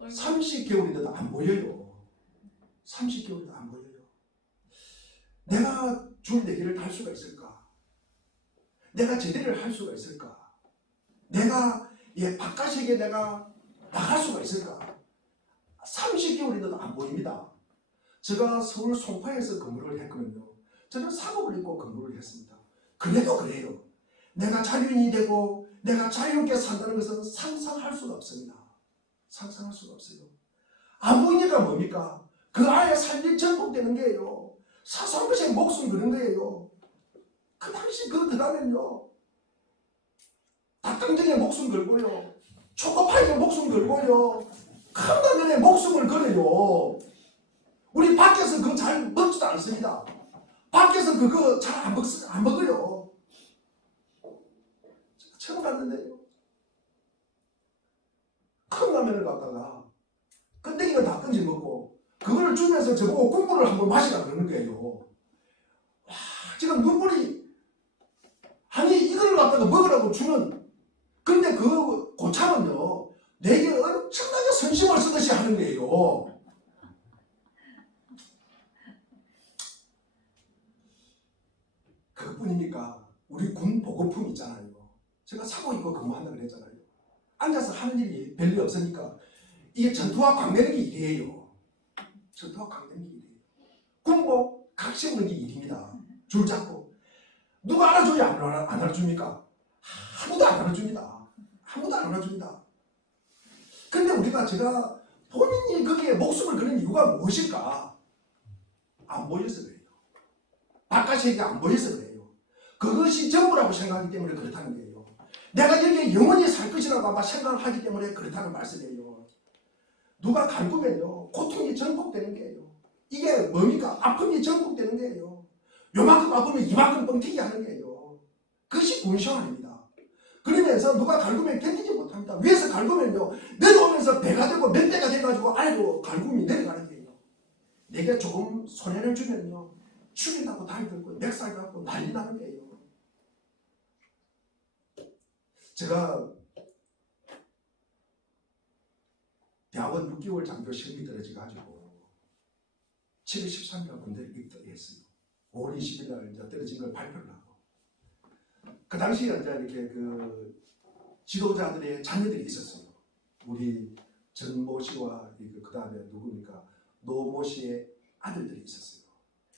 30개월인데도 안 보여요. 30개월인데도 안 보여요. 내가 줄 내기를 달 수가 있을까? 내가 제대를 할 수가 있을까? 내가 바깥에게 내가 나갈 수가 있을까? 30개월인데도 안 보입니다. 제가 서울 송파에서 근무를 했거든요. 저는 사복을 입고 근무를 했습니다. 그래도 그래요. 내가 자유인이 되고 내가 자유롭게 산다는 것은 상상할 수가 없습니다. 상상할 수가 없어요. 안 보이니까 뭡니까? 그 아이의 삶이 전복되는 거예요. 사소한 것에 목숨 거는 거예요. 그 당시 그 들어가면요, 닭강정에 목숨 걸고요, 초코파이에 목숨 걸고요, 컵라면에 목숨을 걸어요. 우리 밖에서 그거 잘 먹지도 않습니다. 밖에서 그거 잘 안 먹어요. 처음 갔는데요, 컵라면을 갖다가 끈데기가 다 던지 먹고 그걸 주면서 저보고 국물을 한번 마시라 그러는 거예요. 와, 지금 눈물이, 아니 이걸 갖다가 먹으라고 주는, 근데 그 고참은요 내게 엄청나게 선심을 쓰듯이 하는 거예요. 그것뿐입니까? 우리 군 보급품 있잖아요. 제가 사고 입고 근무한다고 그랬잖아요. 앉아서 하는 일이 별로 없으니까 이게 전투와 광내는 게 일이에요. 전투와 광내는 게 일이에요. 군복 각시 입는 게 일입니다. 줄 잡고 누가 알아줘야 안 알아줍니까? 아무도 안 알아줍니다. 아무도 안 알아줍니다. 근데 제가 본인이 거기에 목숨을 거는 이유가 무엇일까? 안 보여서 그래요. 바깥에게 안 보여서 그래요. 그것이 전부라고 생각하기 때문에 그렇다는 거예요. 내가 여기에 영원히 살 것이라고 아마 생각을 하기 때문에 그렇다는 말씀이에요. 누가 갈구면요 고통이 전복되는 거예요. 이게 뭡니까? 아픔이 전복되는 거예요. 요만큼 아프면 이만큼 뻥튀기 하는 거예요. 그것이 군생활입니다. 그러면서 누가 갈구면 견디지 못합니다. 위에서 갈구면요 내려오면서 배가 되고 몇 배가 돼가지고 알고 갈굼이 내려가는 거예요. 내가 조금 손해를 주면요 죽인다고 다리 들고 맥살 갖고 난리 나는 거예요. 제가 대학원 6개월 장교 시험이 떨어져가지고 7월 13일 군대를 입대했어요. 5월 20일 날 이제 떨어진 걸 발표를 하고, 그 당시에 이제 이렇게 그 지도자들의 자녀들이 있었어요. 우리 전모 씨와 그 다음에 누굽니까? 노모 씨의 아들들이 있었어요.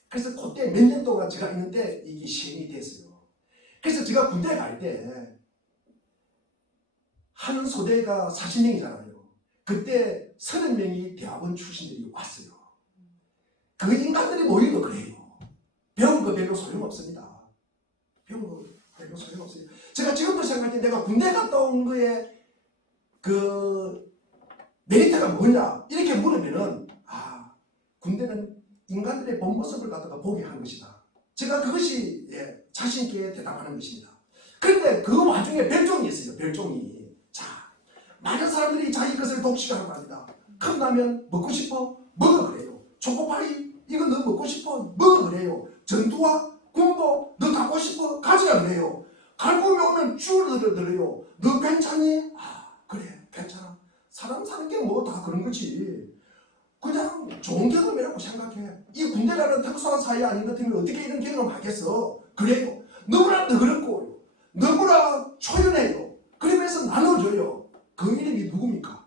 그래서 그때 몇 년 동안 제가 있는데 이게 시행이 됐어요. 그래서 제가 군대 갈 때 한 소대가 40명이잖아요. 그때 30명이 대학원 출신들이 왔어요. 그 인간들이 모이면 그래요. 배운 거 별로 소용없습니다. 배운 거 별로 소용없어요. 제가 지금도 생각할 때 내가 군대 갔다 온 거에 그 메리트가 뭐냐 이렇게 물으면은 군대는 인간들의 본 모습을 갖다가 보게 하는 것이다. 제가 그것이 자신 있게 대답하는 것입니다. 그런데 그 와중에 별종이 있어요. 별종이. 자, 많은 사람들이 자기 것을 독식하는 겁니다. 컵라면 먹고 싶어? 먹어 그래요. 초코파이 이거 너 먹고 싶어? 먹어 그래요. 전투와 군복 너 갖고 싶어? 가져야 그래요. 갈굼이 오면 줄들어요. 너 괜찮니? 그래 괜찮아. 사람 사는 게 뭐 다 그런 거지. 그냥 좋은 경험이라고 군대라고 생각해. 이 군대라는 특수한 사회 아닌 것 같으면 어떻게 이런 경험하겠어? 그래요. 너무나 너그럽고 너무나 초연해요. 그러면서 나눠줘요. 그 이름이 누굽니까?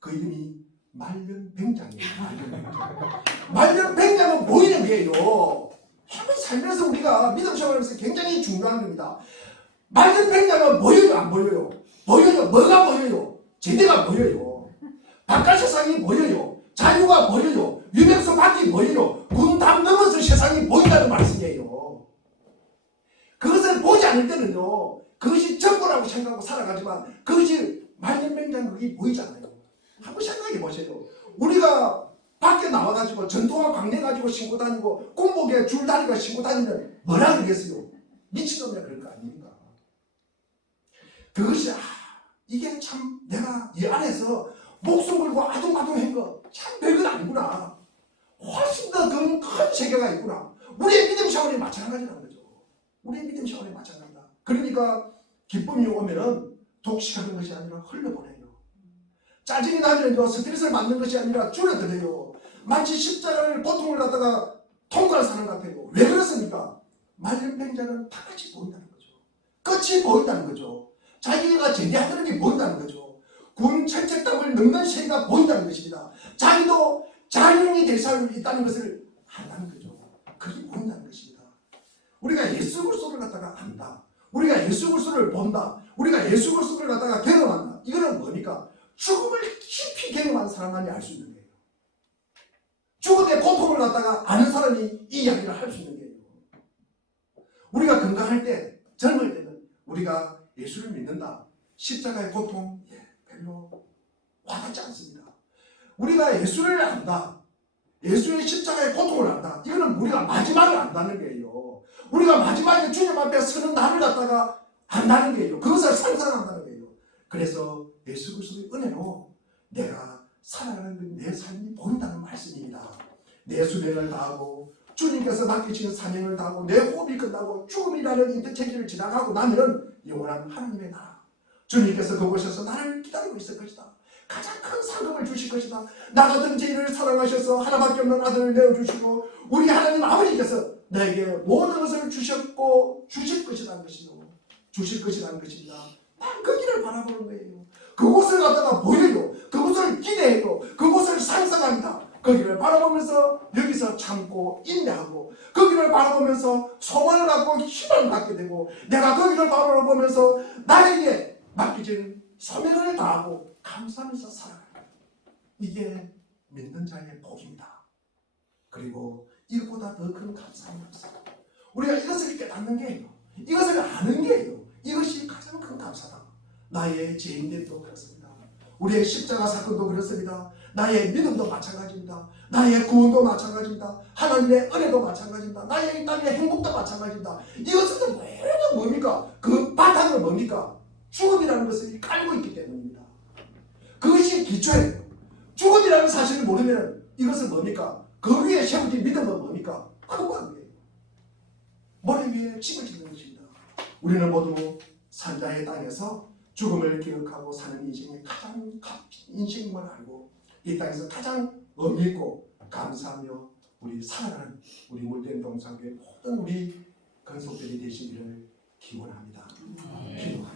그 이름이 말년병장이에요. 말년병장은 보이는 게요. 한번 살면서 우리가 믿음 생활하면서 굉장히 중요한 겁니다. 말년병장은 보여요, 안 보여요? 보여요. 뭐가 보여요? 제대가 보여요. 바깥 세상이 보여요. 자유가 보여요. 유명서 밖이 보여요. 군담 넘어서 세상이 보인다는 말씀이에요. 그것을 보지 않을 때는요, 그것이 전부라고 생각하고 살아가지만 그것이 말년병장 그게 보이잖아요. 한번 생각해 보세요. 우리가 밖에 나와가지고 전통화 광내 가지고 신고 다니고 군복에 줄다리가 신고 다니면 뭐라 그러겠어요? 미친놈이야 그럴 거 아닙니까? 그것이 이게 참 내가 이 안에서 목숨 걸고 아둥바둥한 거 참 별건 아니구나. 훨씬 더 큰 세계가 있구나. 우리의 믿음 차원이 마찬가지라는 거죠. 우리의 믿음 차원이 마찬가지다. 그러니까 기쁨이 오면은 독식하는 것이 아니라 흘려보내요. 짜증이 나면 스트레스를 받는 것이 아니라 줄여들어요. 마치 십자가를 고통을 갖다가 통과를 사는 것 같아요. 왜 그렇습니까? 말년병자는 다 같이 보인다는 거죠. 끝이 보인다는 거죠. 자기가 제대하는 게 보인다는 거죠. 군 철책답을 넘는 세계가 보인다는 것입니다. 자기도 자유인이 될 사람이 있다는 것을 안다는 거죠. 그게 보인다는 것입니다. 우리가 예수 그리스도를 갖다가 안다. 우리가 예수 그리스도를 본다. 우리가 예수 그리스도를 갖다가 경험한다. 이거는 뭡니까? 죽음을 깊이 경험한 사람만이 알 수 있는 거예요. 죽음의 고통을 갖다가 아는 사람이 이 이야기를 할 수 있는 거예요. 우리가 건강할 때, 젊을 때는 우리가 예수를 믿는다. 십자가의 고통 별로 와닿지 않습니다. 우리가 예수를 안다. 예수의 십자가의 고통을 안다. 이거는 우리가 마지막을 안다는 거예요. 우리가 마지막에 주님 앞에 서는 날을 갖다가 안다는 거예요. 그것을 상상한다는 거예요. 그래서 예수 그리스도의 은혜로 내가 살아가는 내 삶이 보인다는 말씀입니다. 내 수명을 다하고 주님께서 맡기신 사명을 다하고 내 호흡이 끝나고 죽음이라는 인터체인지를 지나가고 나면 영원한 하나님의 나라, 주님께서 그곳에서 나를 기다리고 있을 것이다. 가장 큰 상급을 주실 것이다. 나 같은 죄인을 사랑하셔서 하나밖에 없는 아들을 내어주시고 우리 하나님 아버지께서 내게 모든 것을 주셨고 주실 것이라는 것이요. 주실 것이라는 것입니다. 난 그 길을 바라보는 거예요. 그곳을 갖다가 보여요. 그곳을 기대해요. 그곳을 상상합니다. 거기를 바라보면서 여기서 참고 인내하고 거기를 바라보면서 소망을 갖고 희망을 갖게 되고 내가 거기를 바라보면서 나에게 맡겨진 소명을 다하고 감사하면서 살아가는 이게 믿는 자의 복입니다. 그리고 이것보다 더 큰 감사함이 없어요. 우리가 이것을 깨닫는 게요. 이것을 아는 게요. 이것이 가장 큰 감사다. 나의 죄인됨도 그렇습니다. 우리의 십자가 사건도 그렇습니다. 나의 믿음도 마찬가지입니다. 나의 구원도 마찬가지입니다. 하나님의 은혜도 마찬가지입니다. 나의 이 땅의 행복도 마찬가지입니다. 이것은 모두 뭡니까? 그 바탕은 뭡니까? 죽음이라는 것을 깔고 있기 때문입니다. 그것이 기초예요. 죽음이라는 사실을 모르면 이것은 뭡니까? 그 위에 세워진 믿음은 뭡니까? 허구한 거예요. 머리 위에 집을 짓는 것입니다. 우리는 모두 산자의 땅에서 죽음을 기억하고 사는 인생의 가장 값진 인생임을 알고 이 땅에서 가장 의미 있고 감사하며 우리 살아가는 우리 물된 동상교회 모든 우리 건속들이 되시기를 기원합니다. 기도합니다.